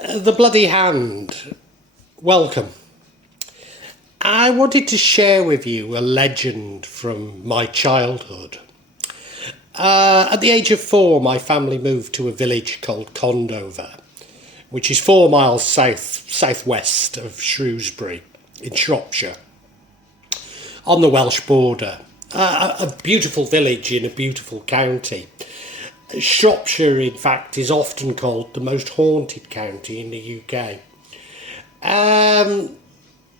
The Bloody Hand. Welcome. I wanted to share with you a legend from my childhood. At the age of 4, my family moved to a village called Condover, which is 4 miles southwest of Shrewsbury in Shropshire, on the Welsh border. A beautiful village in a beautiful county. Shropshire, in fact, is often called the most haunted county in the UK.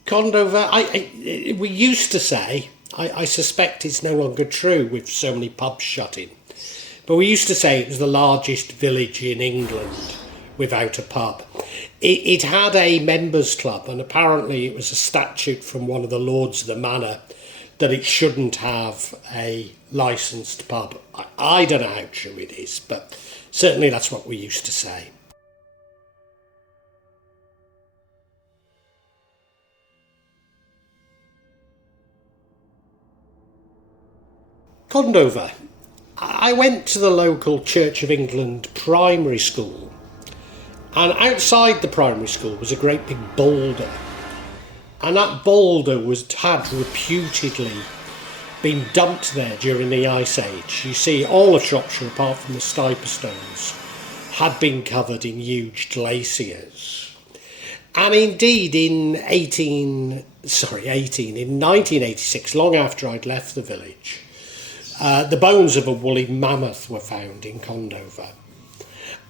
Condover, we used to say, I suspect it's no longer true with so many pubs shutting, but we used to say it was the largest village in England without a pub. It had a members club, and apparently it was a statute from one of the lords of the manor that it shouldn't have a licensed pub. I don't know how true it is, but certainly that's what we used to say. Condover. I went to the local Church of England primary school, and outside the primary school was a great big boulder. And that boulder had reputedly been dumped there during the Ice Age. You see, all of Shropshire, apart from the Stiper Stones, had been covered in huge glaciers. And indeed, in 1986, long after I'd left the village, the bones of a woolly mammoth were found in Condover.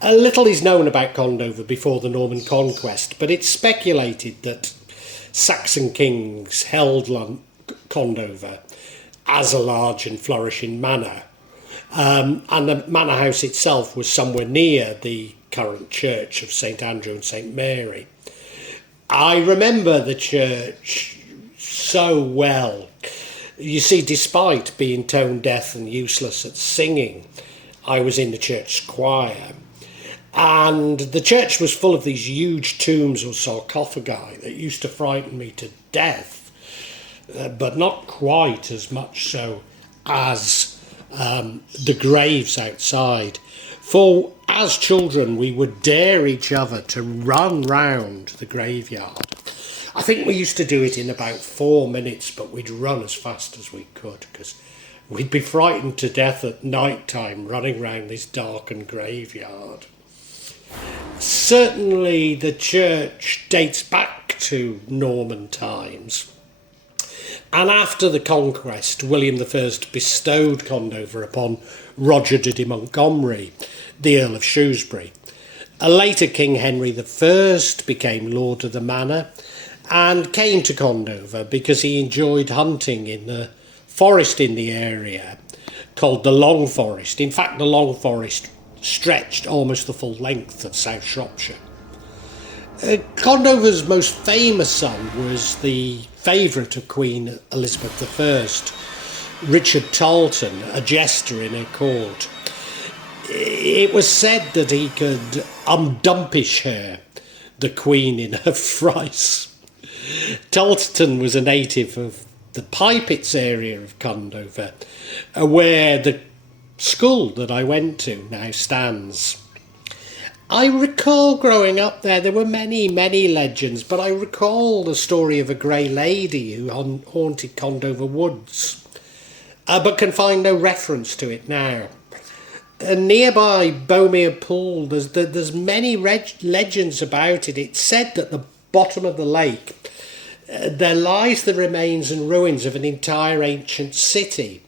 A little is known about Condover before the Norman Conquest, but it's speculated that Saxon kings held Condover as a large and flourishing manor, and the manor house itself was somewhere near the current church of St Andrew and St Mary. I remember the church so well. You see, despite being tone deaf and useless at singing, I was in the church choir. And the church was full of these huge tombs or sarcophagi that used to frighten me to death, but not quite as much so as the graves outside. For as children, we would dare each other to run round the graveyard. I think we used to do it in about 4 minutes, but we'd run as fast as we could because we'd be frightened to death at night time running round this darkened graveyard. Certainly the church dates back to Norman times, and after the Conquest, William I bestowed Condover upon Roger de Montgomery, the Earl of Shrewsbury. Later King Henry I became Lord of the Manor and came to Condover because he enjoyed hunting in the forest in the area called the Long Forest. In fact, the Long Forest stretched almost the full length of South Shropshire. Condover's most famous son was the favourite of Queen Elizabeth I, Richard Tarleton, a jester in her court. It was said that he could undumpish her, the Queen, in a fright. Tarleton was a native of the Pipits area of Condover, where the school that I went to now stands. I recall growing up there were many legends, but I recall the story of a grey lady who haunted Condover woods, but can find no reference to it now. Nearby Bomere Pool, there's many legends about it. It's said that at the bottom of the lake there lies the remains and ruins of an entire ancient city.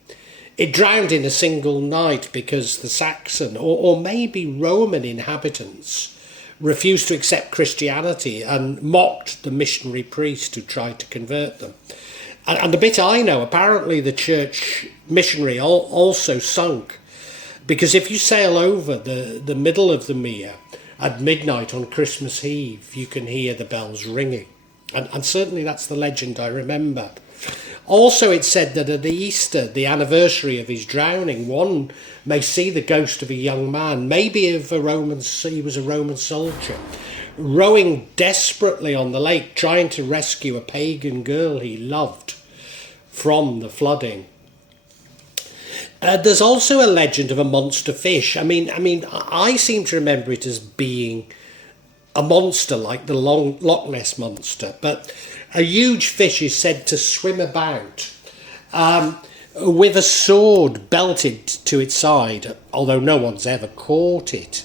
It drowned in a single night because the Saxon or maybe Roman inhabitants refused to accept Christianity and mocked the missionary priest who tried to convert them. And the bit I know, apparently the church missionary also sunk, because if you sail over the middle of the mere at midnight on Christmas Eve, you can hear the bells ringing. And certainly that's the legend I remember. Also, it's said that at Easter, the anniversary of his drowning, one may see the ghost of a young man, maybe he was a Roman soldier, rowing desperately on the lake, trying to rescue a pagan girl he loved from the flooding. There's also a legend of a monster fish. I mean, I seem to remember it as being a monster like the Loch Ness monster, but a huge fish is said to swim about with a sword belted to its side, although no one's ever caught it.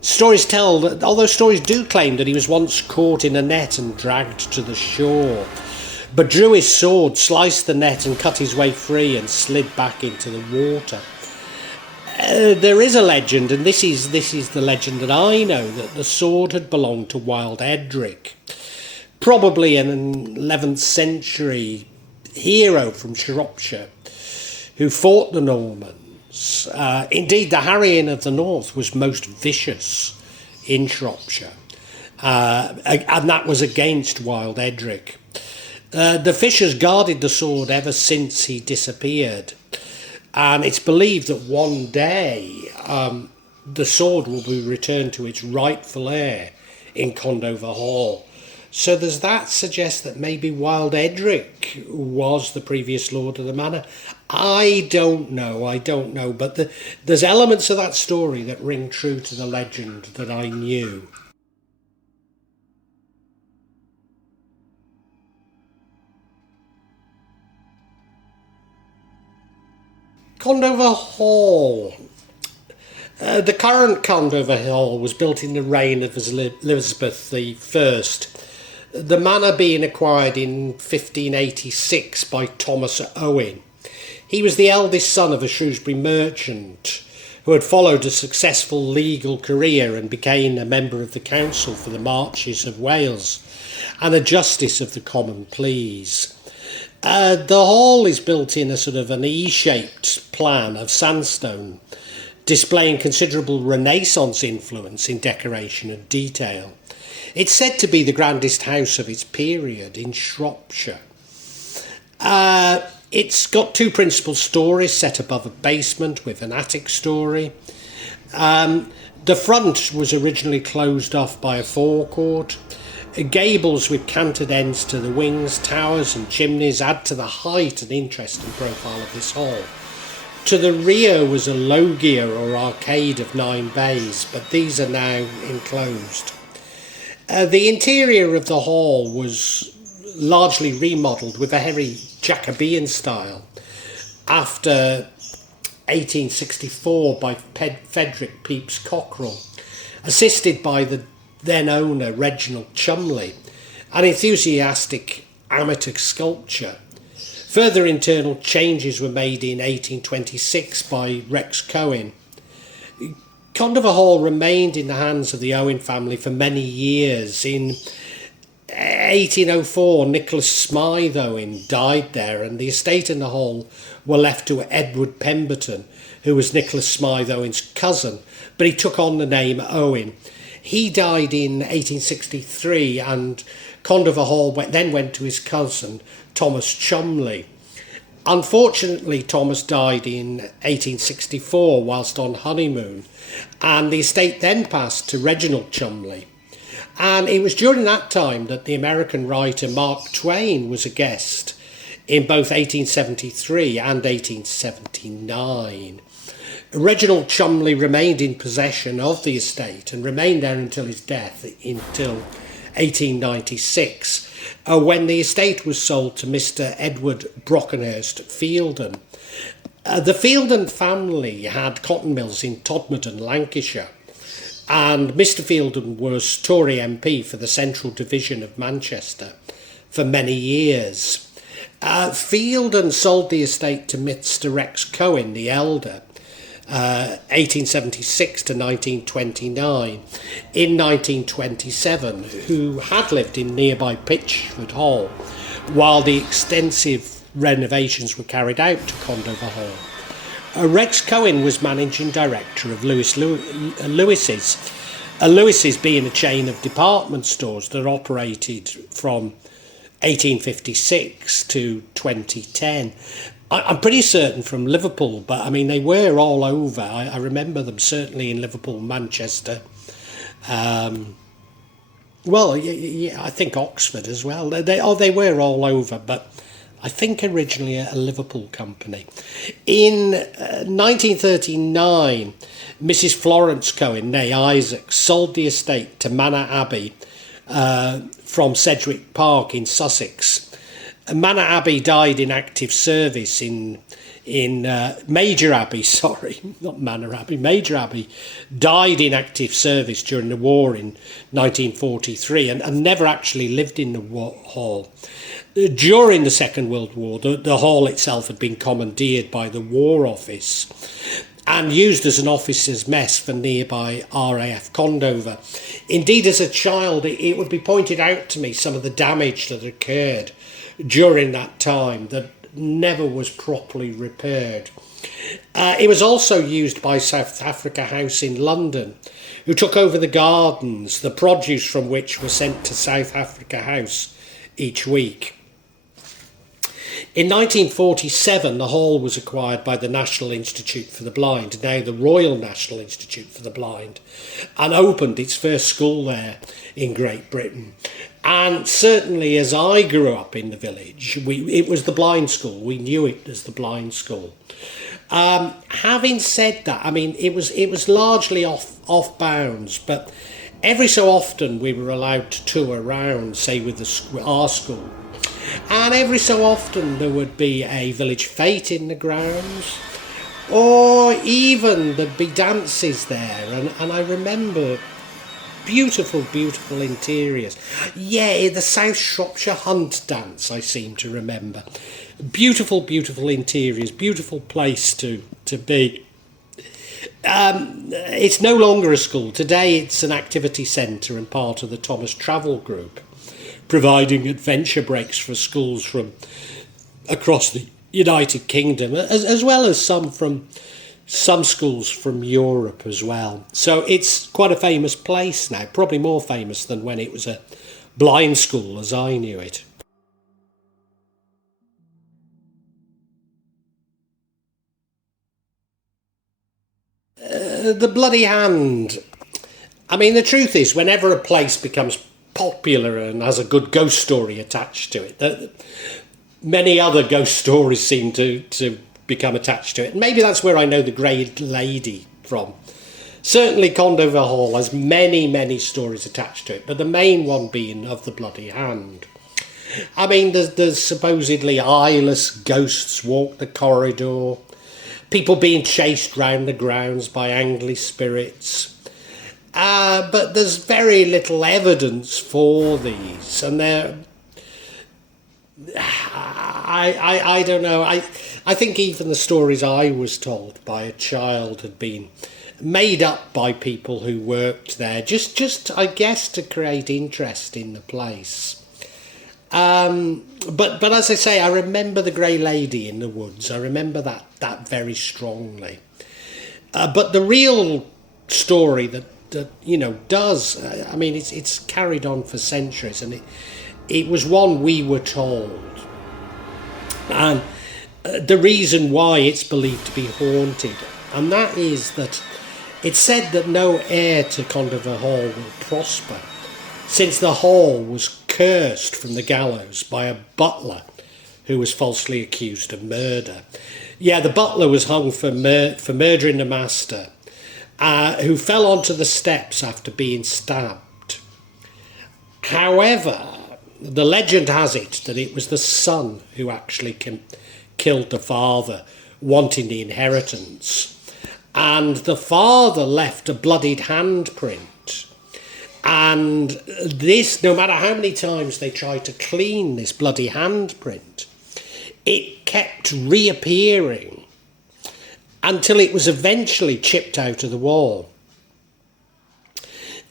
Stories tell that, although stories do claim that he was once caught in a net and dragged to the shore, but drew his sword, sliced the net and cut his way free and slid back into the water. There is a legend, and this is the legend that I know, that the sword had belonged to Wild Edric, probably an 11th century hero from Shropshire who fought the Normans. Indeed, the Harrying of the North was most vicious in Shropshire, and that was against Wild Edric. The fish has guarded the sword ever since he disappeared, and it's believed that one day the sword will be returned to its rightful heir in Condover Hall. So there's that suggests that maybe Wild Edric was the previous lord of the manor. I don't know, but there's elements of that story that ring true to the legend that I knew. Condover Hall. The current Condover Hall was built in the reign of Elizabeth I, the manor being acquired in 1586 by Thomas Owen. He was the eldest son of a Shrewsbury merchant who had followed a successful legal career and became a member of the council for the Marches of Wales and a justice of the Common Pleas. The hall is built in a sort of an E-shaped plan of sandstone, displaying considerable Renaissance influence in decoration and detail. It's said to be the grandest house of its period in Shropshire. It's got two principal stories set above a basement with an attic story. The front was originally closed off by a forecourt. Gables with canted ends to the wings, towers and chimneys add to the height and interest and profile of this hall. To the rear was a loggia or arcade of 9 bays, but these are now enclosed. The interior of the hall was largely remodelled with a heavy Jacobean style after 1864 by Frederick Pepys Cockerell, assisted by the then owner Reginald Chumley, an enthusiastic amateur sculptor. Further internal changes were made in 1826 by Rex Cohen. Condover Hall remained in the hands of the Owen family for many years. In 1804, Nicholas Smythe Owen died there, and the estate and the hall were left to Edward Pemberton, who was Nicholas Smythe Owen's cousin, but he took on the name Owen. He died in 1863, and Condover Hall then went to his cousin, Thomas Chumley. Unfortunately, Thomas died in 1864 whilst on honeymoon, and the estate then passed to Reginald Chumley. And it was during that time that the American writer Mark Twain was a guest in both 1873 and 1879. Reginald Chumley remained in possession of the estate and remained there until his death, until 1896, when the estate was sold to Mr. Edward Brockenhurst Fielden. The Fielden family had cotton mills in Todmorden, Lancashire, and Mr. Fielden was Tory MP for the Central Division of Manchester for many years. Fielden sold the estate to Mr. Rex Cohen, the elder, 1876 to 1929. In 1927, who had lived in nearby Pitchford Hall while the extensive renovations were carried out to Condover Hall. Rex Cohen was managing director of Lewis's. Lewis's being a chain of department stores that operated from 1856 to 2010. I'm pretty certain from Liverpool, but I mean, they were all over. I remember them certainly in Liverpool, Manchester. Well, yeah, I think Oxford as well. They were all over, but I think originally a Liverpool company. In 1939, Mrs. Florence Cohen, née Isaac, sold the estate to Manor Abbey from Sedgwick Park in Sussex. Manor Abbey died in active service in Major Abbey, sorry, not Manor Abbey, Major Abbey died in active service during the war in 1943 and never actually lived in the hall. During the Second World War, the hall itself had been commandeered by the War Office and used as an officers' mess for nearby RAF Condover. Indeed, as a child, it would be pointed out to me some of the damage that occurred during that time that never was properly repaired. It was also used by South Africa House in London, who took over the gardens, the produce from which was sent to South Africa House each week. In 1947, the hall was acquired by the National Institute for the Blind, now the Royal National Institute for the Blind, and opened its first school there in Great Britain. And certainly as I grew up in the village, it was the blind school. We knew it as the blind school. Having said that, I mean, it was largely off bounds, but every so often we were allowed to tour around, say with our school. And every so often there would be a village fete in the grounds, or even there'd be dances there. And I remember beautiful, beautiful interiors. Yeah, the South Shropshire Hunt dance, I seem to remember. Beautiful, beautiful interiors, beautiful place to be. It's no longer a school. Today it's an activity centre and part of the Thomas Travel Group, providing adventure breaks for schools from across the United Kingdom, as well as some schools from Europe as well. So it's quite a famous place now, probably more famous than when it was a blind school as I knew it. The Bloody Hand. I mean, the truth is, whenever a place becomes popular and has a good ghost story attached to it, many other ghost stories seem to become attached to it. And maybe that's where I know the Grey Lady from. Certainly Condover Hall has many, many stories attached to it, but the main one being of the Bloody Hand. I mean, there's supposedly eyeless ghosts walk the corridor, people being chased round the grounds by angry spirits. But there's very little evidence for these, and I don't know. I think even the stories I was told by a child had been made up by people who worked there, just I guess to create interest in the place. But as I say, I remember the Grey Lady in the woods. I remember that very strongly. But the real story that does, I mean, it's carried on for centuries, and it was one we were told. And the reason why it's believed to be haunted, and that is that it's said that no heir to Condover Hall will prosper, since the hall was cursed from the gallows by a butler who was falsely accused of murder. Yeah, the butler was hung for murdering the master, who fell onto the steps after being stabbed. However, the legend has it that it was the son who actually killed the father, wanting the inheritance. And the father left a bloodied handprint. And this, no matter how many times they tried to clean this bloody handprint, it kept reappearing until it was eventually chipped out of the wall.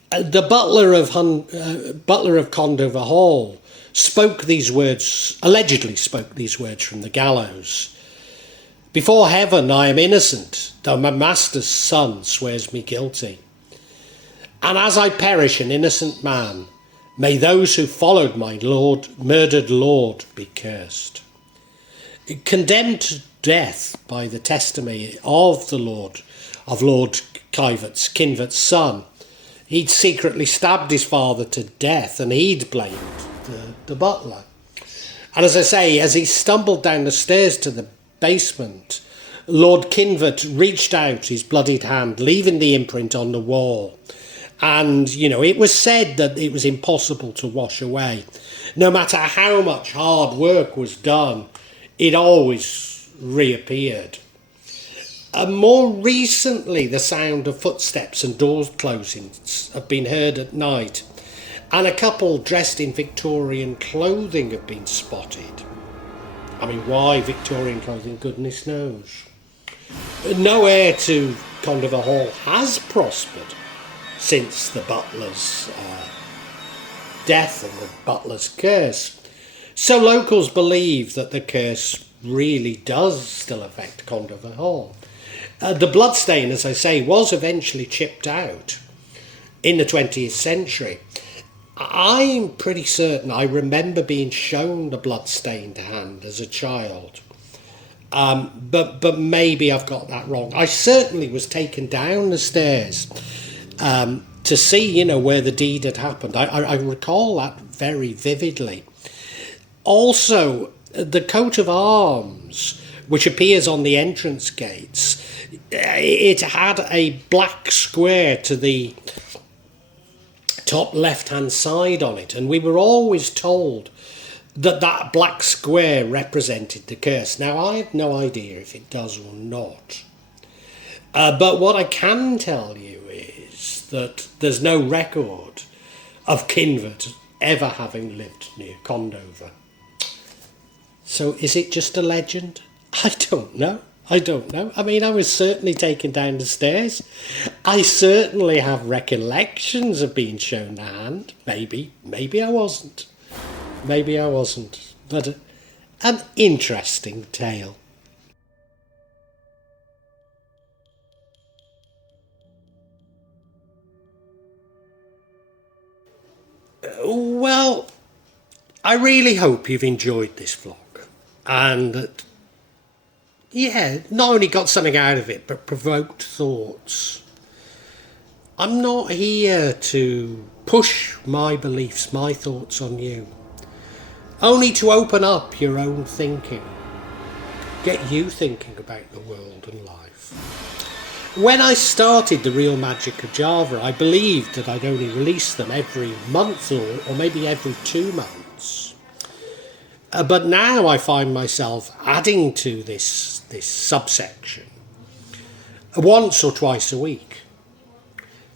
The butler of Condover Hall allegedly spoke these words from the gallows. "Before heaven I am innocent, though my master's son swears me guilty. And as I perish an innocent man, may those who followed my murdered lord be cursed." Condemned to death by the testimony of Lord Kinvert's son, he'd secretly stabbed his father to death, and he'd blamed the butler. And as I say, as he stumbled down the stairs to the basement, Lord Kinvert reached out his bloodied hand, leaving the imprint on the wall. And, it was said that it was impossible to wash away. No matter how much hard work was done, it always reappeared. More recently, the sound of footsteps and doors closing have been heard at night, and a couple dressed in Victorian clothing have been spotted. I mean, why Victorian clothing, goodness knows. No heir to Condover Hall has prospered since the Butler's death and the Butler's curse. So locals believe that the curse really does still affect Condover Hall. The bloodstain, as I say, was eventually chipped out in the 20th century. I'm pretty certain I remember being shown the bloodstained hand as a child. But maybe I've got that wrong. I certainly was taken down the stairs to see, where the deed had happened. I recall that very vividly. Also, the coat of arms, which appears on the entrance gates, it had a black square to the top left-hand side on it, and we were always told that black square represented the curse. Now, I have no idea if it does or not. But what I can tell you is that there's no record of Kinvert ever having lived near Condover. So is it just a legend? I don't know. I mean, I was certainly taken down the stairs. I certainly have recollections of being shown the hand. Maybe I wasn't. But an interesting tale. Well, I really hope you've enjoyed this vlog, and that, not only got something out of it, but provoked thoughts. I'm not here to push my beliefs, my thoughts on you, only to open up your own thinking, get you thinking about the world and life. When I started The Real Magic of Java, I believed that I'd only release them every month or maybe every 2 months. But now I find myself adding to this subsection once or twice a week.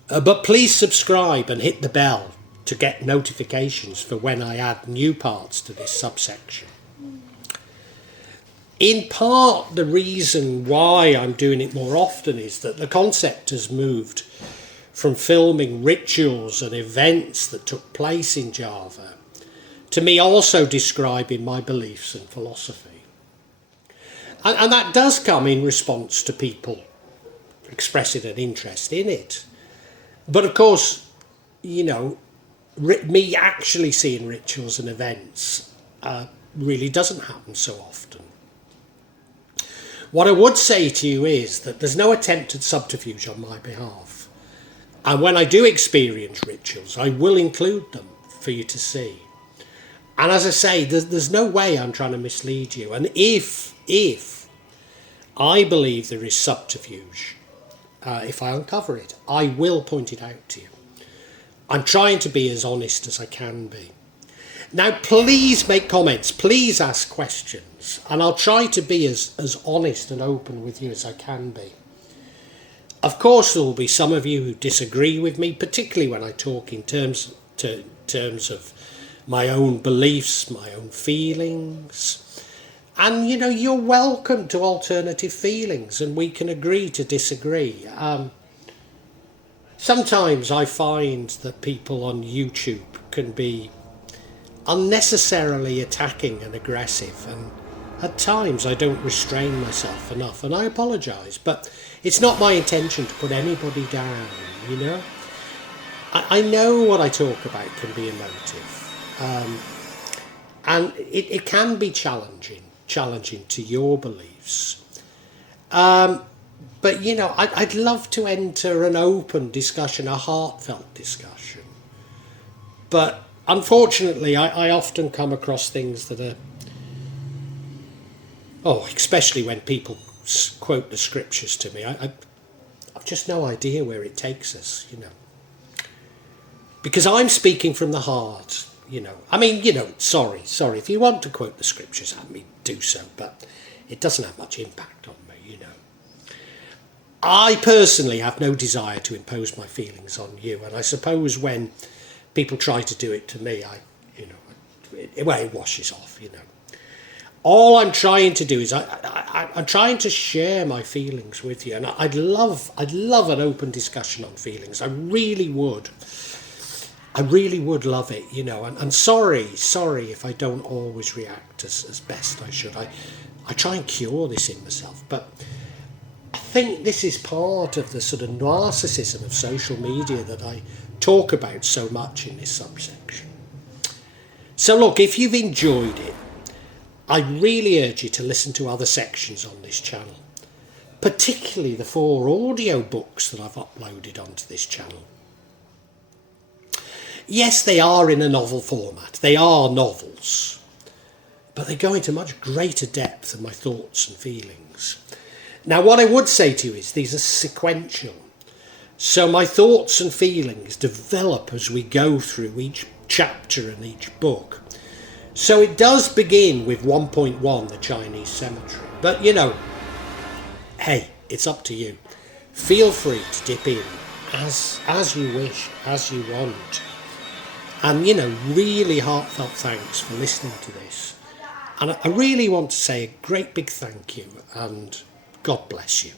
But please subscribe and hit the bell to get notifications for when I add new parts to this subsection. In part, the reason why I'm doing it more often is that the concept has moved from filming rituals and events that took place in Java to me also describing my beliefs and philosophy. And that does come in response to people expressing an interest in it. But of course, me actually seeing rituals and events really doesn't happen so often. What I would say to you is that there's no attempt at subterfuge on my behalf. And when I do experience rituals, I will include them for you to see. And as I say, there's no way I'm trying to mislead you. And if I believe there is subterfuge, if I uncover it, I will point it out to you. I'm trying to be as honest as I can be. Now, please make comments, please ask questions, and I'll try to be as honest and open with you as I can be. Of course, there will be some of you who disagree with me, particularly when I talk in terms of my own beliefs, my own feelings. And, you're welcome to alternative feelings, and we can agree to disagree. Sometimes I find that people on YouTube can be unnecessarily attacking and aggressive, and at times I don't restrain myself enough, and I apologise, but it's not my intention to put anybody down, I know what I talk about can be emotive, and it can be challenging to your beliefs. But, I'd love to enter an open discussion, a heartfelt discussion. But unfortunately, I often come across things that are, especially when people quote the scriptures to me, I've just no idea where it takes us, Because I'm speaking from the heart, I mean, sorry, if you want to quote the scriptures at me, do so, but it doesn't have much impact on me, I personally have no desire to impose my feelings on you, and I suppose when people try to do it to me, it washes off, All I'm trying to do is I'm trying to share my feelings with you, and I'd love an open discussion on feelings. I really would love it, and sorry if I don't always react as best I should. I try and cure this in myself, but I think this is part of the sort of narcissism of social media that I talk about so much in this subsection. So look, if you've enjoyed it, I really urge you to listen to other sections on this channel, particularly the 4 audio books that I've uploaded onto this channel. Yes, they are in a novel format. They are novels, but they go into much greater depth than my thoughts and feelings. Now, what I would say to you is these are sequential. So my thoughts and feelings develop as we go through each chapter and each book. So it does begin with 1.1, the Chinese cemetery. But, hey, it's up to you. Feel free to dip in as you wish, as you want. And, really heartfelt thanks for listening to this. And I really want to say a great big thank you, and God bless you.